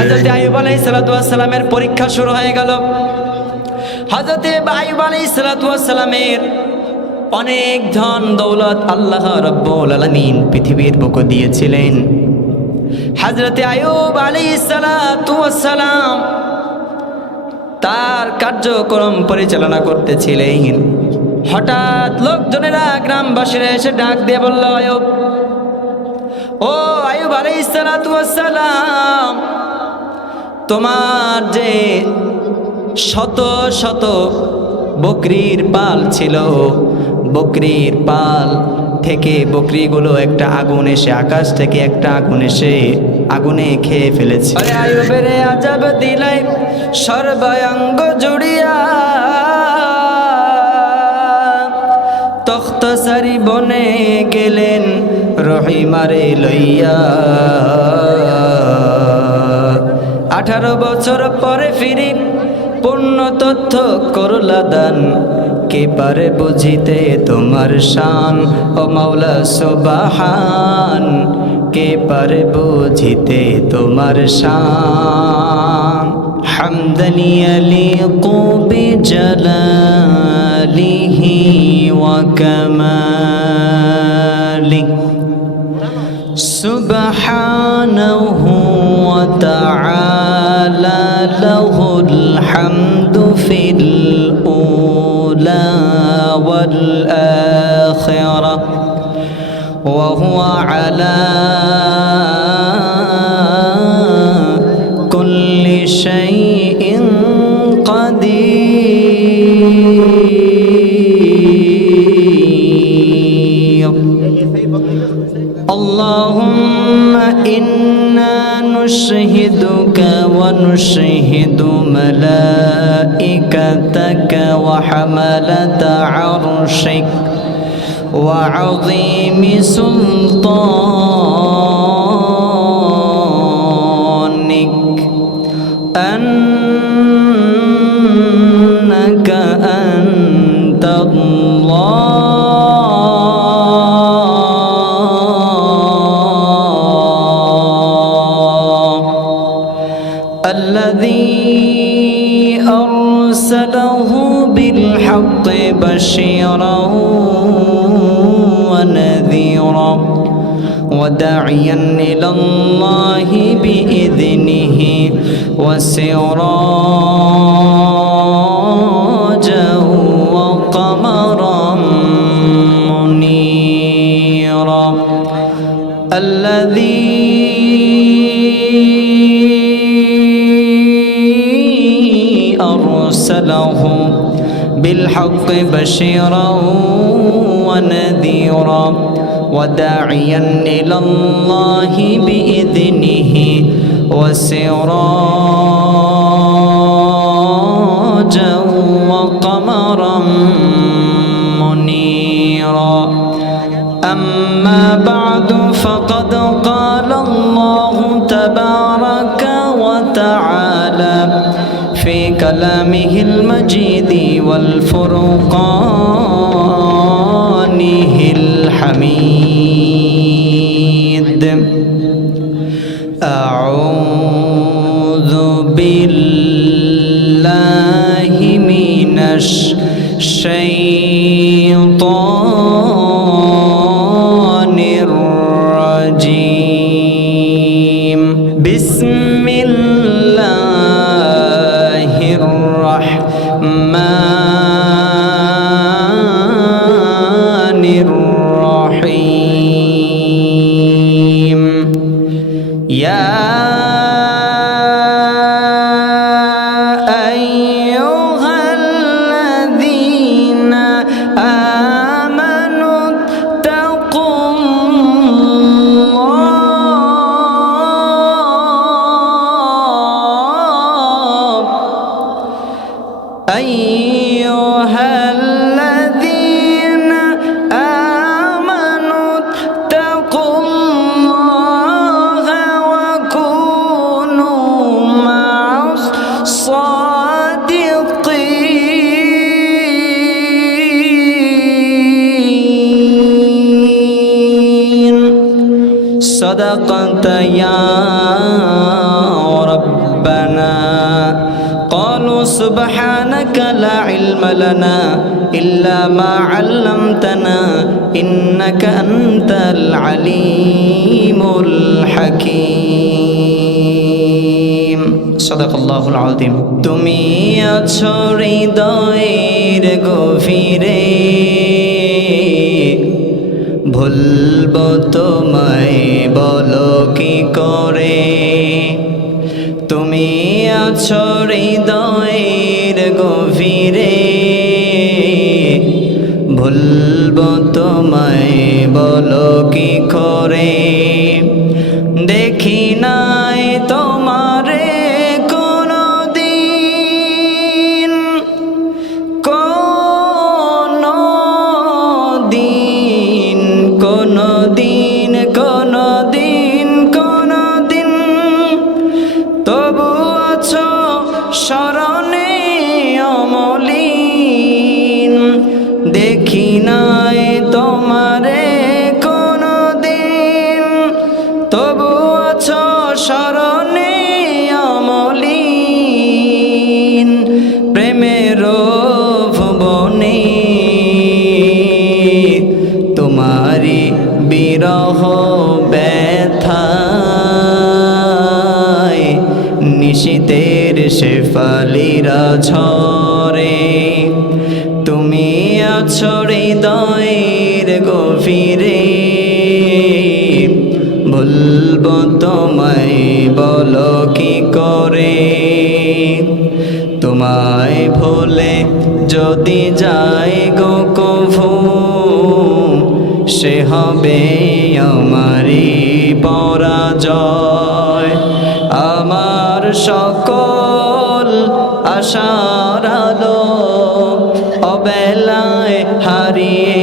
হযরত আইয়ুব আলাইহিস সালাতু ওয়াস সালামের পরীক্ষা শুরু হয়ে গেল। হযরত আইয়ুব আলাইহিস সালাতু ওয়াস সালামের অনেক ধন দৌলত আল্লাহ রাব্বুল আলামিন পৃথিবীর বুকে দিয়েছিলেন। হযরত আইয়ুব আলাইহিস সালাতু ওয়াস সালাম তার কার্যক্রম পরিচালনা করতেছিলেন। হঠাৎ লোকজনেরা, গ্রামবাসীরা এসে ডাক দিয়ে বলল, আইয়ুব, ও আইয়ুব আলাইহিস সালাতু ওয়াস সালাম, তোমার যে শত শত বকরির পাল ছিল, বকরির পাল থেকে বকরিগুলো একটা আগুন এসে, আকাশ থেকে একটা আগুন এসে আগুনে খেয়ে ফেলেছে। আরে আইয়ুবের আযাব দিলাই সর্বাঙ্গ জুড়িয়া, তখতসারি বনে গেলেন রহিমারে লইয়া। 18 বছর পরে ফিরি পূর্ণ তথ্য করলা দান, কে পারে বুঝিতে তোমার শান ও মাওলা সুবহান, কে পারে বুঝিতে তোমার শান। হামদানি ইয়ালিকু বিজালালিহি ওয়া কামালিহি সুবহানাহু ওয়া তাআলা লাহুল হামদু ফিল উলা ওয়াল আখিরা ওয়া হুয়া আলা কুল্লি শাইইন কাদির। اللهم إنا نشهدك ونشهد ملائكتك وحملة عرشك وعظيم سلطانك أنك أنت الله الذي أرسله بالحق بشيرا ونذيرا وداعيا إلى الله بإذنه وسراجا وقمرا منيرا الذي أرسله بالحق بشيرا ونذيرا وداعيا إلى الله بإذنه وسراجا وقمرا منيرا أما بعد فقد قال الله تبارك وتعالى في كلامه المجيد والفرقانه الحميد. أعوذ بالله من الشيطان الرجيم. بسم الله الرحمن الرحيم. يا أيها সুবহানাকা লা ইলমা লানা ইল্লা মা আল্লামতানা ইন্নাকা আনতাল আলিমুল হাকীম। সাদাকাল্লাহুল আযীম। তুমি আছো হৃদয়ের গভীরে, ভুলবো তোমায় বলো কি করে। তুমি আছো হৃদয়ের গভীরে, ভুলবো তোমায় বলো কি করে। দেখি নাই তোমারে কোনো দিন, কোনো দিন, কোনো দিন, কোনো দিন, কোনো দিন, তবু আছো স্মরণে অমলিন। দেখি নাই তোমারে কোনো দিন, তবু আছো স্মরণে অমলিন। প্রেমের ভুবনে তোমারি বিরহ ব্যথায় নিশীতের শেফালিরা ঝরে। তুমি আছো হৃদয়ের গভীরে, ভুলবো তোমায় বলো কি করে। তোমায় ভুলে যদি যাই গো কভু, সে হবে আমারই পরাজয়। আমার সকল আশার আলো অবেলায় হারিয়ে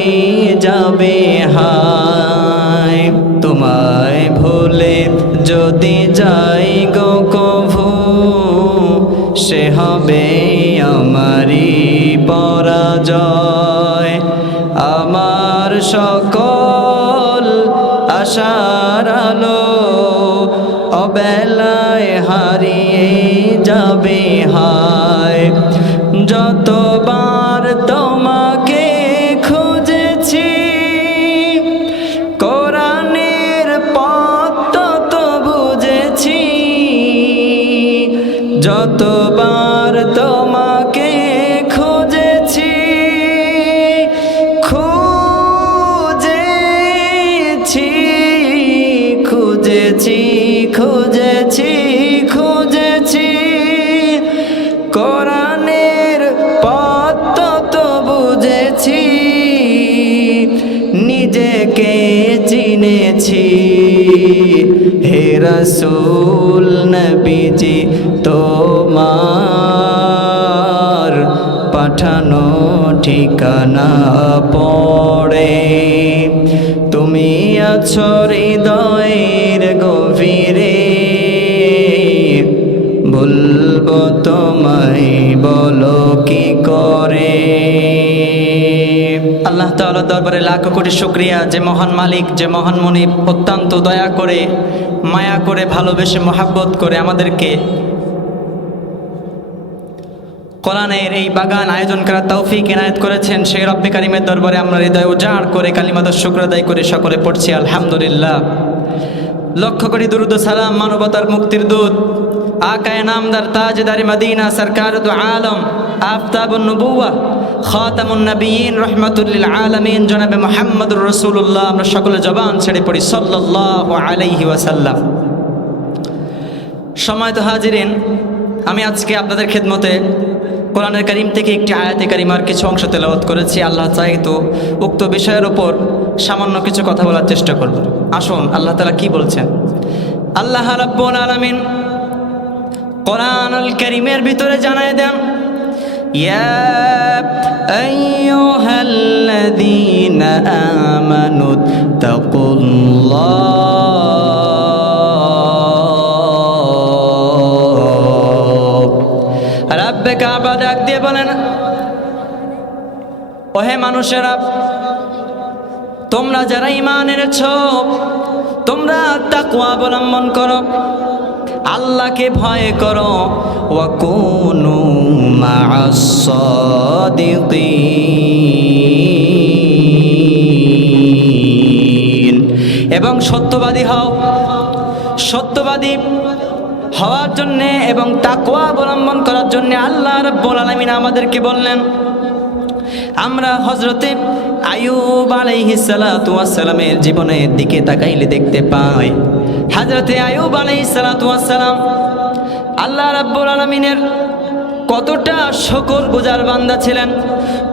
যাবে হায়। তোমায় ভুলে যদি যাই গো কভু, সে হবে আমারই পরাজয়। আমার সকল আশার আলো অবেলায় হারিয়ে যাবে হায়। যতবার তোমাকে খুঁজেছি, কোরআনের পথ তত বুঝেছি। যতবার তোমাকে খুঁজেছি, খুঁজেছি, খুঁজেছি, খুঁজেছি, খুঁজেছি, কোরআনের পথ তত বুঝেছি। নিজেকে চিনেছি, হে রাসূল নবীজি তোমার পাঠানো ঠিকানা পড়ে। তুমি আছো হৃদয়ের গভীরে, ভুলবো তোমায় বলো কি করে। আল্লাহ তাআলার দরবারে লাখো কোটি শুকরিয়া, যে মহান মালিক, যে মহান মনিব, অত্যন্ত দয়া করে, মায়া করে, ভালোবেসে, মহাব্বত করে আমাদেরকে কোরআনের এই বাগান আয়োজন করার তৌফিক এনায়েত করেছেন। সেই রব্বে কারিমের দরবারে আমরা হৃদয় উজাড় করে কালিমাত শুকর আদায় করে সকলে পড়ছি আলহামদুলিল্লাহ। লক্ষ কোটি দুরুদ ও সালাম মানবতার মুক্তির দূত আকায়ে নামদার তাজদার মদিনা সরকার দু আলম আফতাবুন নবুওয়াহ খাতামুন নবিয়্যিন রাহমাতুল লিল আলামিন জনাবে মুহাম্মদুর রাসূলুল্লাহ। আমরা সকলে জবান ছেড়ে পড়ি সাল্লাল্লাহু আলাইহি ওয়াসাল্লাম। সম্মানিত হাজিরিন, আমি আজকে আপনাদের খেদমতে কোরআনের কারীম থেকে একটি আয়াতে কারিমার কিছু অংশ তেলাওয়াত করেছি। আল্লাহ চাইতো উক্ত বিষয়ের উপর সামান্য কিছু কথা বলার চেষ্টা করব। আসুন আল্লাহ তাআলা কি বলছেন। আল্লাহ রাব্বুল আলামিন কোরআনুল কারীমের ভিতরে জানায় দেন, ইয়া আইয়ুহাল্লাযীনা আমানু তাকুল্লাহ। রাব্বে কাবা ডাক দিয়ে বলেন, ওহে মানুষেরা, তোমরা যারা ঈমান এনেছ তোমরা তাকওয়া অবলম্বন করো। আল্লাহকে ভয় করো, ওয়াকুনু মা'আস সাদিকিন, এবং সত্যবাদী হও। সত্যবাদী হওয়ার জন্যে এবং তাকওয়া অবলম্বন করার জন্যে আল্লাহ রাব্বুল আলামিন আমাদেরকে বললেন। আমরা হযরতে আইয়ুব আলাইহিস সালাতু ওয়াস সালামের জীবনের দিকে তাকাইলে দেখতে পাই, হযরতে আইয়ুব আলাইহিস সালাতু ওয়াস সালাম আল্লাহ রাব্বুল আলামিনের কতটা শুকরগুজার বান্দা ছিলেন,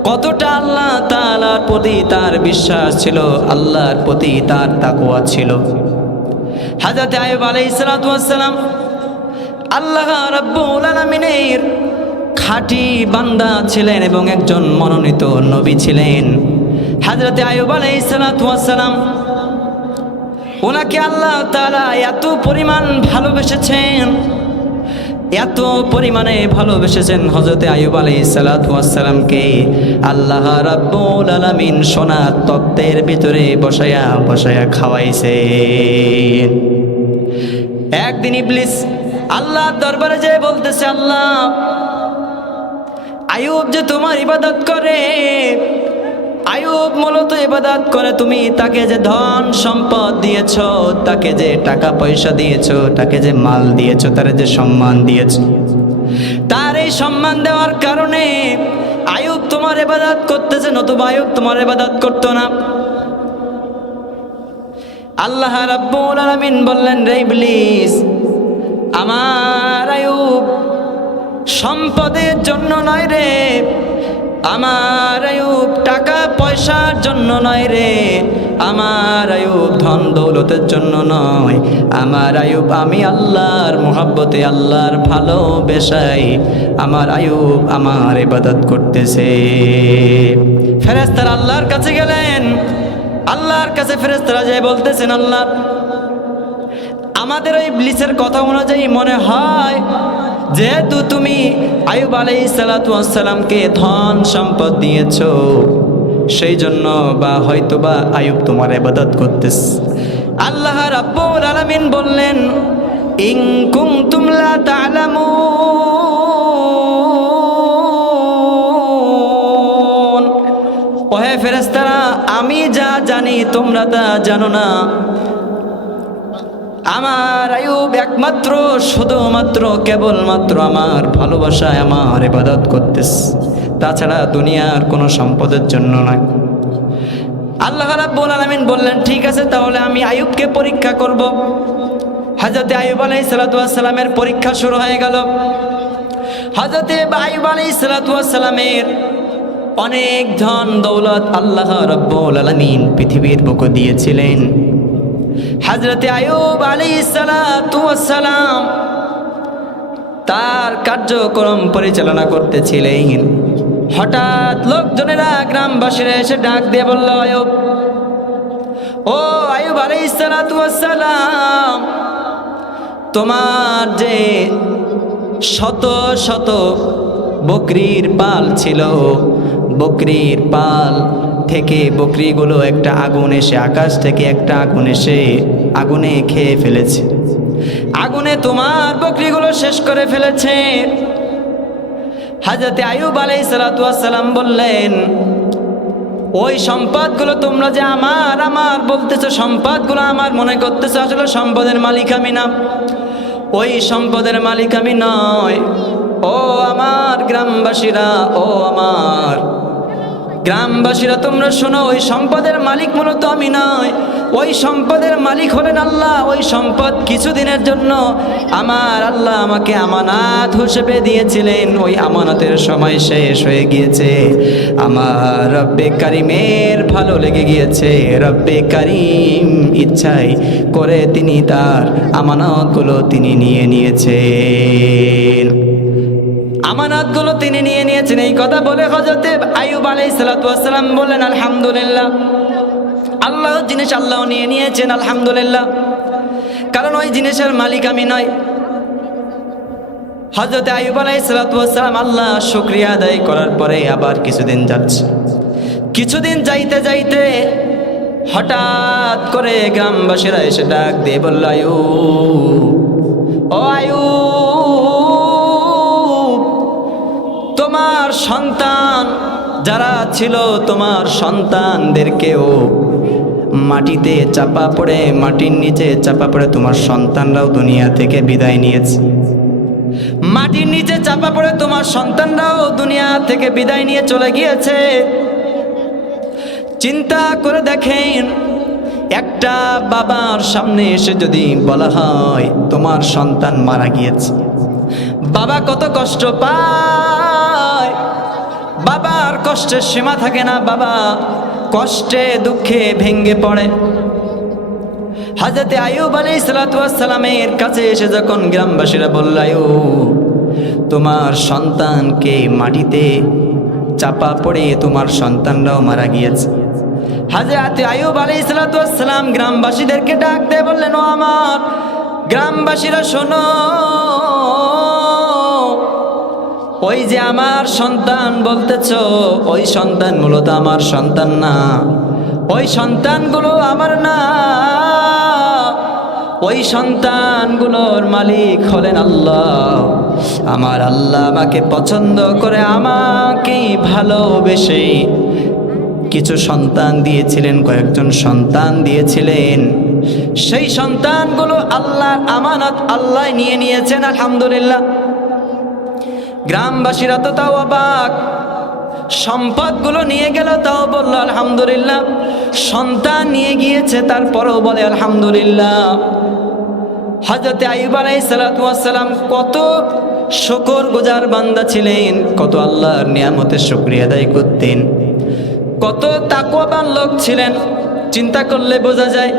কতটা আল্লাহ তাআলার প্রতি তার বিশ্বাস ছিল, আল্লাহর প্রতি তার তাকওয়া ছিল। হযরতে আইয়ুব আলাইহিস সালাতু ওয়াস সালাম আল্লাহ রাব্বুল আলামিনের খাঁটি বান্দা ছিলেন এবং একজন মনোনীত নবী ছিলেন। হযরতে আইয়ুব আলাইহিস সালাতু ওয়াস সালাম, ওনাকে আল্লাহ তাআলা এত পরিমাণ ভালোবেসেছেন, এত পরিমাণে ভালোবেসেছেন, হযরতে আইয়ুব আলাইহিস সালাতু ওয়াস সালামকে আল্লাহ রাব্বুল আলামিন সোনার তক্তের ভিতরে বসায়া বসায়া খাওয়াইছেন। একদিন ইবলিস আল্লাহর দরবারে যেয়ে বলতেছে, আল্লাহ, আইয়ুব যে তোমার ইবাদত করে, আইয়ুব মূলত ইবাদত করে, তুমি তাকে যে ধন সম্পদ দিয়েছ, তাকে যে টাকা পয়সা দিয়েছ, তাকে যে মাল দিয়েছ, তার যে সম্মান দিয়েছ, তার এই সম্মান দেওয়ার কারণে আইয়ুব তোমার ইবাদত করতেছে, নতুবা আইয়ুব তোমার ইবাদত করতো না। আল্লাহ রাব্বুল আলামিন বললেন, রে ইবলিস, আমার আইয়ুব সম্পদের জন্য নয় রে, আমার আইয়ুব টাকা পয়সার জন্য নয় রে, আমার আইয়ুব ধন দৌলতের জন্য নয়, আমার আইয়ুব আমি আল্লাহর মুহাব্বতে, আল্লাহর ভালোবেসায় আমার আইয়ুব আমার ইবাদত করতেছে। ফেরেশতারা আল্লাহর কাছে গেলেন, আল্লাহর কাছে ফেরেশতারা যায় বলতেছেন, আল্লাহ, আমাদের ওই ইবলিসের কথা অনুযায়ী মনে হয় যেহেতু তুমি আইয়ুব আলাইহিস সালাতু ওয়াস সালামকে ধন সম্পদ দিয়েছো, সেই জন্য বা হয়তোবা আইয়ুব তোমার ইবাদত করতেছে। আল্লাহ রাব্বুল আলামিন বললেন, ইন কুনতুম লা তা'লামুন, ওহে ফেরেশতারা, আমি যা জানি তোমরা তা জানো না। আমার আইয়ুব একমাত্র শুধুমাত্র কেবলমাত্র আমার ভালোবাসায় আমার ইবাদত করতেছে, তাছাড়া দুনিয়ার কোনো সম্পদের জন্য নয়। আল্লাহ রাব্বুল আলামিন বললেন, ঠিক আছে, তাহলে আমি আইয়ুবকে পরীক্ষা করব। হযরতে আইয়ুব আলাইহিস সালাতু ওয়াস সালামের পরীক্ষা শুরু হয়ে গেল। হযরতে আইয়ুব আলাইহিস সালাতু ওয়াস সালামের অনেক ধন দৌলত আল্লাহ রাব্বুল আলামিন পৃথিবীর বুকে দিয়েছিলেন। হযরতে আইয়ুব আলাইহিস সালাতু ওয়াস সালাম তার কার্যক্রম পরিচালনা করতেছিলেন। হঠাৎ লোকজনেরা, গ্রামবাসীরা এসে ডাক দিয়ে বলল, আইয়ুব, ও আইয়ুব আলাইহিস সালাতু ওয়াস সালাম, তোমার যে শত শত বকরির পাল ছিল, বকরির পাল থেকে বকরিগুলো একটা আগুন এসে, আকাশ থেকে একটা আগুন এসে আগুনে খেয়ে ফেলেছে, আগুনে তোমার বকরিগুলো শেষ করে ফেলেছে। হযরতে আইয়ুব আলাইহিস সালাতু ওয়াস সালাম বললেন, ওই সম্পদগুলো তোমরা যে আমার আমার বলতেছো, সম্পদগুলো আমার মনে করতেছো, আসলে সম্পদের মালিক আমি না, ওই সম্পদের মালিক আমি নয়। ও আমার গ্রামবাসীরা, ও আমার গ্রামবাসীরা, তোমরা শোনো, ওই সম্পদের মালিক মূলত আমি নয়, ওই সম্পদের মালিক হলেন আল্লাহ। ওই সম্পদ কিছুদিনের জন্য আমার আল্লাহ আমাকে আমানত হিসেবে দিয়েছিলেন, ওই আমানতের সময় শেষ হয়ে গিয়েছে, আমার রব্বে কারিমের ভালো লেগে গিয়েছে, রব্বে কারিম ইচ্ছাই করে তিনি তার আমানতগুলো তিনি নিয়ে নিয়েছেন, আমানতগুলো তিনি নিয়ে নিয়েছেন। এই কথা বলে হযরতে আইয়ুব আলাইহিস সালাতু ওয়াস সালাম বললেন, আলহামদুলিল্লাহ, আল্লাহ জিনিস আল্লাহ নিয়ে নিয়েছেন, আলহামদুলিল্লাহ, কারণ ওই জিনিসের মালিক আমি নয়। হযরতে আইয়ুব আলাইহিস সালাতু ওয়াস সালাম আল্লাহ শুকরিয়া আদায় করার পরে আবার কিছুদিন যাচ্ছে। কিছুদিন যাইতে যাইতে হঠাৎ করে গ্রামবাসীরা এসে ডাক দিয়ে বলল, আইয়ুব, ও আইয়ুব, তোমার সন্তান যারা ছিল, তোমার সন্তানদেরকেও মাটিতে চাপা পড়ে, মাটির নিচে চাপা পড়ে তোমার সন্তানরাও দুনিয়া থেকে বিদায় নিয়েছে। মাটির নিচে চাপা পড়ে তোমার সন্তানরাও দুনিয়া থেকে বিদায় নিয়ে চলে গিয়েছে। চিন্তা করে দেখেন, একটা বাবার সামনে এসে যদি বলা হয় তোমার সন্তান মারা গিয়েছে, বাবা কত কষ্ট পায়। বাবার কষ্টের সীমা থাকে না, বাবা কষ্টে দুঃখে ভেঙ্গে পড়ে। হযরতে আইয়ুব আলাইহিস সালাতু ওয়াস সালামের কাছে এসে যখন গ্রামবাসীরা বলল, আইয়ুব তোমার সন্তানকে মাটিতে চাপা পড়ে তোমার সন্তানরাও মারা গিয়েছে, হযরতে আইয়ুব আলাইহিস সালাতু ওয়াস সালাম গ্রামবাসীদেরকে ডাক দিয়ে বললেন, ও আমার গ্রামবাসীরা শোনো, ওই যে আমার সন্তান বলতেছো, ওই সন্তান মূলত আমার সন্তান না, ওই সন্তানগুলো আমার না, ওই সন্তানগুলোর মালিক হলেন আল্লাহ। আমার আল্লাহ আমাকে পছন্দ করে, আমাকে ভালোবেসে কিছু সন্তান দিয়েছিলেন, কয়েকজন সন্তান দিয়েছিলেন। সেই সন্তানগুলো আল্লাহর আমানত, আল্লাহ নিয়ে নিয়েছেন, আলহামদুলিল্লাহ। গ্রামবাসীরা তো তাও অবাক, সম্পদগুলো নিয়ে গেল তাও বলল আলহামদুলিল্লাহ, সন্তান নিয়ে গিয়েছে তারপরেও বলে আলহামদুলিল্লাহ। হযরতে আইয়ুব আলাইহিস সালাতু ওয়াস সালাম কত শুকরগুজার বান্দা ছিলেন, কত আল্লাহর নিয়ামতের শুকরিয়া আদায় করতেন, কত তাকওয়াবান লোক ছিলেন, চিন্তা করলে বোঝা যায়।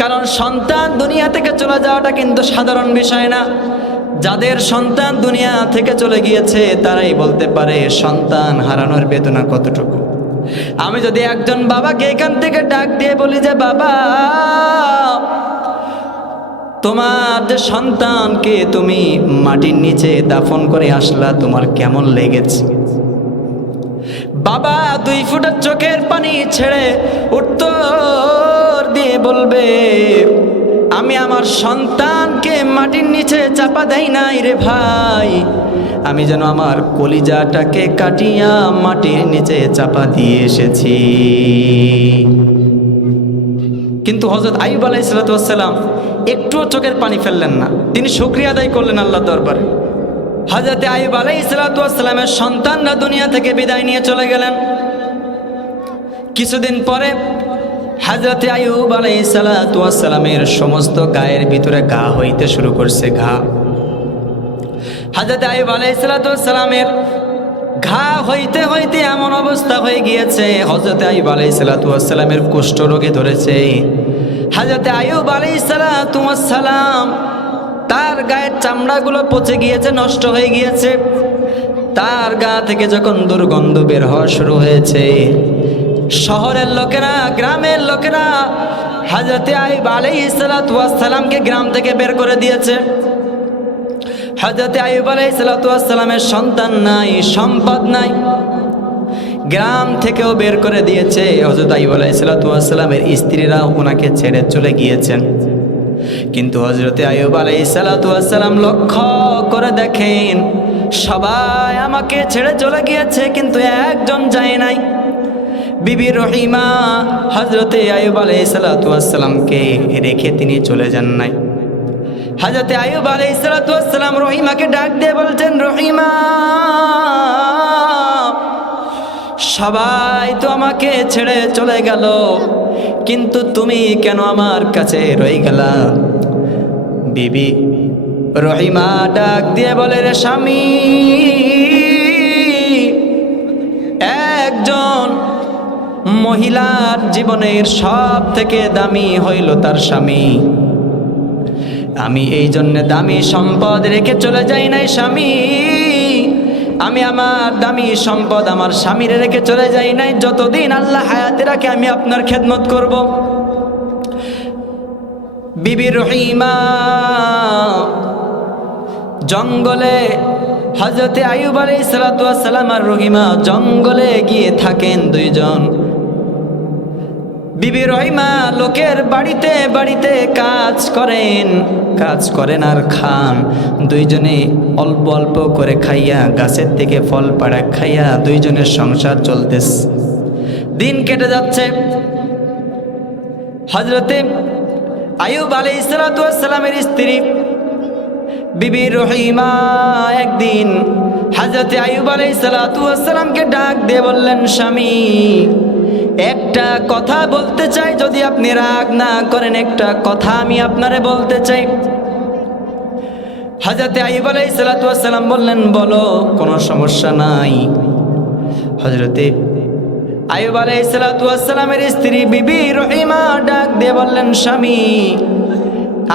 কারণ সন্তান দুনিয়া থেকে চলে যাওয়াটা কিন্তু সাধারণ বিষয় না। যাদের সন্তান দুনিয়া থেকে চলে গিয়েছে তারাই বলতে পারে সন্তান হারানোর বেদনা কতটুকু। আমি যদি একজন বাবাকে এখান থেকে ডাক দিয়ে বলি যে বাবা, তোমার যে সন্তানকে তুমি মাটির নিচে দাফন করে আসলা, তোমার কেমন লেগেছে? বাবা 2 ফুটের চোখের পানি ছেড়ে উত্তর দিয়ে বলবে, আমি আমার সন্তানকে মাটির নিচে চাপা দেই নাই রে ভাই, আমি যেন আমার কলিজাটাকে কাটিয়া মাটির নিচে চাপা দিয়ে এসেছি। কিন্তু হযরত আইয়ুব আলাইহিস সালাতু ওয়াস সালাম একটুও চোখের পানি ফেললেন না, তিনি শুকরিয়া আদায় করলেন আল্লাহর দরবারে। হযরত আইয়ুব আলাইহিস সালাতু ওয়াস সালামের সন্তানরা দুনিয়া থেকে বিদায় নিয়ে চলে গেলেন। কিছুদিন পরে হযরত আইয়ুব আলাইহিস সালাতু ওয়াস সালামের সমস্ত গায়ের ভিতরে ঘা হইতে শুরু করছে, ঘা। হযরত আইয়ুব আলাইহিস সালাতু ওয়াস সালামের ঘা হইতে হইতে এমন অবস্থা হয়ে গিয়েছে, হযরত আইয়ুব আলাইহিস সালাতু ওয়াস সালামের কুষ্ঠ রোগে ধরেছে। হযরত আইয়ুব আলাইহিস সালাতু ওয়াস সালাম তার গায়ের চামড়াগুলো পচে গিয়েছে, নষ্ট হয়ে গিয়েছে। তার গা থেকে যখন দুর্গন্ধ বের হওয়া শুরু হয়েছে, শহরের লোকেরা, গ্রামের লোকেরা হযরত আইয়ুব আলাইহিস সালাতু ওয়াস সালামকে গ্রাম থেকে বের করে দিয়েছে। হযরত আইয়ুব আলাইহিস সালাতু ওয়াস সালামের সন্তান নাই, সম্পদ নাই, গ্রাম থেকেও বের করে দিয়েছে। হযরত আইয়ুব আলাইহিস সালাতু ওয়াস সালামের স্ত্রীরা ওনাকে ছেড়ে চলে গিয়েছেন। কিন্তু হযরত আইয়ুব আলাইহিস সালাতু ওয়াস সালাম লক্ষ্য করে দেখেন, সবাই আমাকে ছেড়ে চলে গিয়েছে কিন্তু একজন যায় নাই। বিবি রহিমা হযরত আইয়ুব আলাইহিস সালাতু ওয়াস সালামকে রেখে তিনি চলে যান নাই। হযরত আইয়ুব আলাইহিস সালাতু ওয়াস সালাম রহিমাকে ডাক দিয়ে বলছেন, রহিমা, সবাই তো আমাকে ছেড়ে চলে গেল, কিন্তু তুমি কেন আমার কাছে রয়ে গেলা? বিবি রহিমা ডাক দিয়ে বলে, রে স্বামী, একজন মহিলার জীবনের সব থেকে দামি হইল তার স্বামী। আমি এই জন্য দামি সম্পদ রেখে চলে যাই নাই স্বামী, আমি আমার দামি সম্পদ আমার স্বামীর রেখে চলে যাই নাই। যতদিন আল্লাহ হায়াতে রাখে আমি আপনার খেদমত করব। বিবি রহিমা জঙ্গলে, হযরত আইয়ুব আলাইহিস সালাতু ওয়াস সালাম আর রহিমা জঙ্গলে গিয়ে থাকেন দুইজন। বিবি রহিমা লোকের বাড়িতে বাড়িতে কাজ করেন আর খান। দুইজনে অল্প অল্প করে খাইয়া, গাছের থেকে ফল পাড়া খাইয়া দুইজনের সংসার চলতেছে। দিন কেটে যাচ্ছে। হযরতে আইয়ুব আলাইহিস সালামের স্ত্রী বিবি রহিমা একদিন হযরতে আইয়ুব আলাইহিস সালামকে ডাক দিয়ে বললেন, স্বামী একটা কথা বলতে চাই, যদি আপনি রাগ না করেন একটা কথা আমি আপনারে বলতে চাই। হযরতে আইয়ুব আলাইহিস সালাম বললেন, বলো, কোনো সমস্যা নাই। হযরতে আইয়ুব আলাইহিস সালামের স্ত্রী বিবি রহিমা ডাক দিয়ে বললেন, স্বামী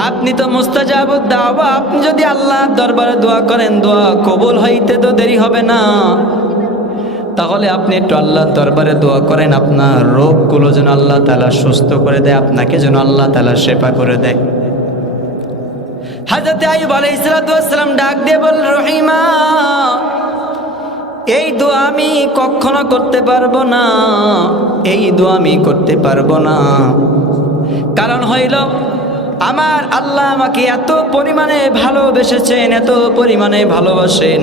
আপনি তো মুস্তাজাবুদ দাওয়া, আপনি যদি আল্লাহর দরবারে দোয়া করেন দোয়া কবুল হইতে তো দেরি হবে না, তাহলে আপনি একটু আল্লাহর দরবারে দোয়া করেন, আপনার রোগগুলো যেন আল্লাহ তাআলা সুস্থ করে দেয়, আপনাকে যেন আল্লাহ তাআলা শেফা করে দেয়। হযরত আইয়ুব আলাইহিস সালাম ডাক দিয়ে বললেন, রহিমা এই দোয়া আমি কখনো করতে পারবো না, এই দোয়া আমি করতে পারবো না। কারণ হইল আমার আল্লাহ আমাকে এত পরিমাণে ভালোবেসেছেন, এত পরিমাণে ভালোবাসেন,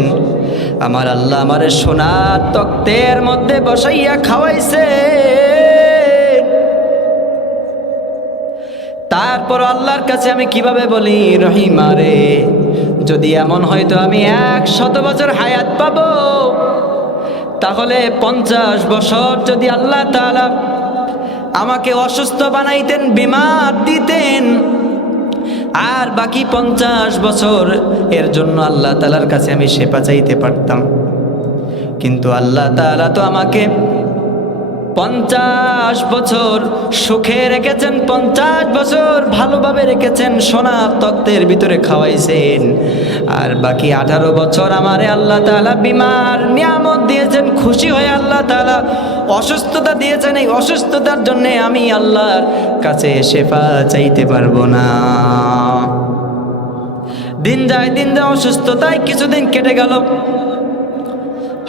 আমার আল্লাহ আমারে সোনার তক্তের মধ্যে বসাইয়া খাওয়াইছে। তারপর আল্লাহর কাছে আমি কিভাবে বলি, রহিমা রে যদি এমন হয়তো আমি 100 বছর হায়াত পাবো, তাহলে 50 বছর যদি আল্লাহ তাআলা আমাকে অসুস্থ বানাইতেন, বিমার দিতেন, আর বাকি 50 বছর এর জন্য আল্লাহ তাআলার কাছে আমি শেফা চাইতে পারতাম। কিন্তু আল্লাহ তাআলা তো আমাকে 50 বছর সুখে রেখেছেন, 50 বছর ভালোভাবে রেখেছেন, সোনার তক্তের ভিতরে খাওয়াইছেন, আর বাকি 18 বছর আমারে আল্লাহ তাআলা বিমার নিয়ামত দিয়েছেন। খুশি হয়ে আল্লাহ তাআলা অসুস্থতা দিয়েছেন, এই অসুস্থতার জন্য আমি আল্লাহর কাছে শেফা চাইতে পারবো না। দিন যায় অসুস্থতায় কিছুদিন কেটে গেল।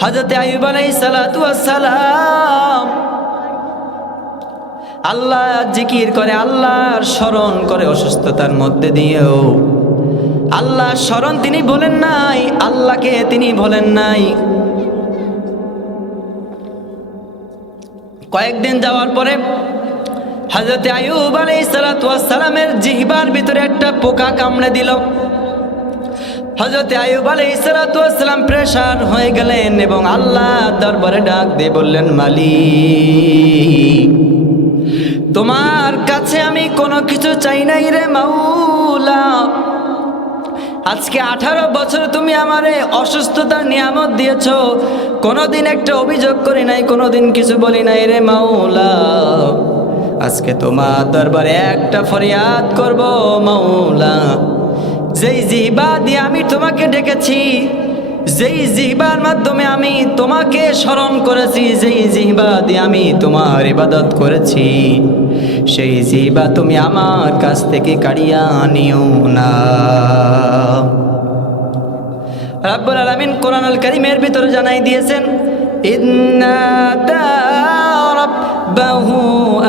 হযরত আইয়ুব আলাইহিস সালাম আল্লাহ জিকির করে, আল্লাহর স্মরণ করে, অসুস্থতার মধ্যে দিয়েও আল্লাহর স্মরণ তিনি ভোলেন নাই, আল্লাহকে তিনি ভোলেন নাই। কয়েকদিন যাওয়ার পরে হযরত আইয়ুব আলাইহিস সালামের জিহ্বার ভিতরে একটা পোকা কামড়ে দিল। হযরত আইয়ুব আলাইহিস সালাম প্রেসার হয়ে গেলেন এবং আল্লাহ দরবারে ডাক দিয়ে বললেন, মালিক তোমার কাছে আমি কোনো কিছু চাই নাই রে মাওলা, আজকে 18 বছর তুমি আমারে অসুস্থতার নিয়ামত দিয়েছ, কোনোদিন একটা অভিযোগ করি নাই, কোনোদিন কিছু বলি নাই রে মাওলা, আজকে তোমার দরবারে একটা ফরিয়াদ করব মাওলা, যেই জিহ্বা দিয়ে আমি তোমাকে ডেকেছি, যেই জিহ্বার মাধ্যমে আমি তোমাকে স্মরণ করেছি, যেই জিহ্বা দিয়ে আমি তোমার ইবাদত করেছি, সেই জিহ্বা তুমি আমার কাছ থেকে কাড়িয়া নিও না। রাব্বুল আলামিন কোরআনুল কারীমের ভিতরে জানাই দিয়েছেন, ইন্না রাব্বাহু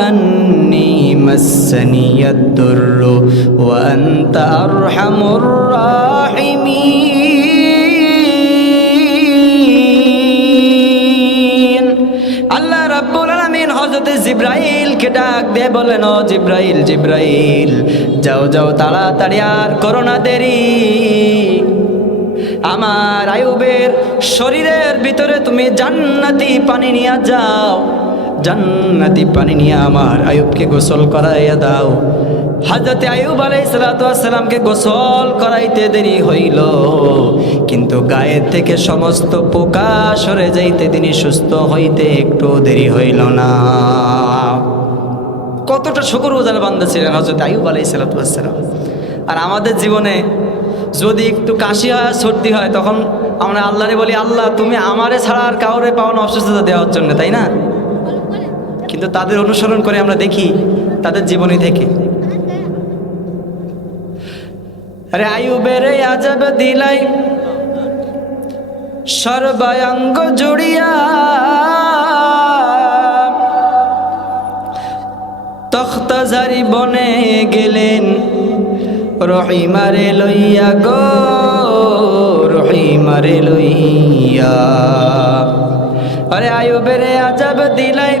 আন্নী মাসসানিয়াদ দুররু ওয়া আনতা আরহামুর রাহিমিন। আল্লাহ রাব্বুল আলামিন হযরত জিবরাইলকে ডাক দিয়ে বলেন, ও জিবরাইল, জিবরাইল যাও যাও তাড়াতাড়ি, আর করো না দেরি, আমার আইয়ুবের শরীরের ভিতরে তুমি জান্নাতি পানি নিয়ে যাও, জান্নাতি পানি নিয়ে আমার আইয়ুবকে গোসল করাইয়া দাও। হযরত আইয়ুব আলাইহিস সালামকে গোসল করাইতে দেরি হইল, কিন্তু গায়ের থেকে সমস্ত পোকা সরে যাইতে তিনি সুস্থ হইতে একটু দেরি হইল না। কতটা শুকরগুজার বান্দা ছিলেন হযরত আইয়ুব আলাইহিস সালাম। আর আমাদের জীবনে যদি একটু কাশি হয়, সর্দি হয়, তখন আমরা আল্লাহরে বলি, আল্লাহ তুমি আমারে ছাড়া আর কাউরে পাও না অসুস্থতা দেওয়ার জন্য, তাই না? কিন্তু তাদের অনুসরণ করে আমরা দেখি তাদের জীবনী থেকে, আরে আইয়ুবের আযাব দিলাই তখ্তঝারি বনে গেলেন রহিমারে লইয়া গো, রহিমারে লইয়া। আরে আয়ুবেরে আজাব দিলাই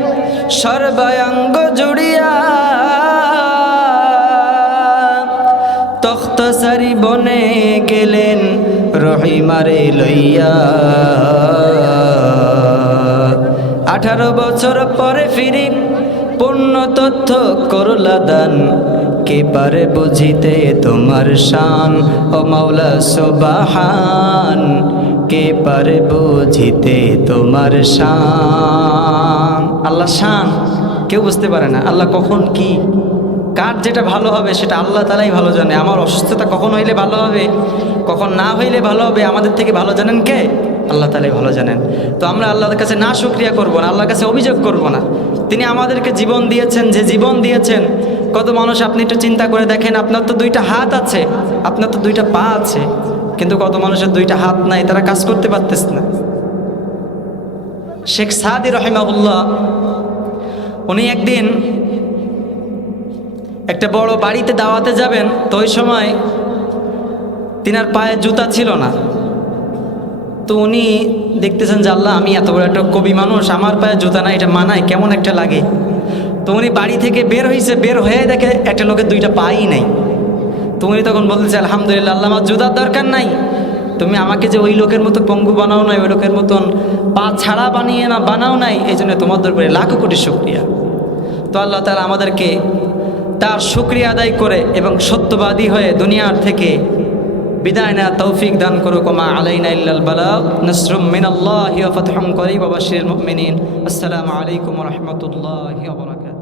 সর্বাঙ্গ জুড়িয়া, তখ্তঝারি বনে গেলেন রহিমারে লইয়া। 18 বছর পরে ফিরি পূর্ণ তথ্য করলা দান, কে পারে বুঝিতে তোমার শান ও মাওলা সুবহান, কে পারে বুঝিতে তোমার শান। আল্লাহ শান কেউ বুঝতে পারে না। আল্লাহ কখন কি কার যেটা ভালো হবে সেটা আল্লাহ তাআলাই ভালো জানে। আমার অসুস্থতা কখন হইলে ভালো হবে, কখন না হইলে ভালো হবে, আমাদের থেকে ভালো জানেন কে? আল্লাহ তাআলাই ভালো জানেন। তো আমরা আল্লাহর কাছে না শুকরিয়া করব না, আল্লাহর কাছে অভিযোগ করব না। তিনি আমাদেরকে জীবন দিয়েছেন, যে জীবন দিয়েছেন, কত মানুষ আপনি একটু চিন্তা করে দেখেন, আপনার তো 2টা হাত আছে, আপনার তো 2টা পা আছে, কিন্তু কত মানুষের 2টা হাত নাই, তারা কাজ করতে পারতেছে না। শেখ সাদি রহিমাহুল্লাহ উনি একদিন একটা বড় বাড়িতে দাওয়াতে যাবেন, তো ওই সময় তিনার পায়ে জুতা ছিল না। তো উনি দেখতেছেন যে আল্লাহ, আমি এত বড় একটা কবি মানুষ, আমার পায়ে জুতা নাই, এটা মানায় কেমন একটা লাগে। তো উনি বাড়ি থেকে বের হয়েছে, বের হয়ে দেখে একটা লোকের 2টা পাই নাই। তো উনি তখন বলতেছে আলহামদুলিল্লাহ, আল্লাহ আমার জুতার দরকার নাই, তুমি আমাকে যে ওই লোকের মতো পঙ্গু বানাও নাই, ওই লোকের মতন পা ছাড়া বানাও নাই, এই জন্য তোমার দরবারে লাখো কোটি শুকরিয়া। তো আল্লাহ তাআলা আমাদেরকে তার শুকরিয়া আদায় করে এবং সত্যবাদী হয়ে দুনিয়ার থেকে বিদায় নেওয়ার তৌফিক দান করুক। মা আলাইনা ইল্লাল বালাগ, নাসরুম মিনাল্লাহি ওয়া ফাতহুম করিব ওয়া বাশশিরিল মুমিনিন। আসসালামু আলাইকুম ওয়া রাহমাতুল্লাহি ওয়া বারাকাতুহু।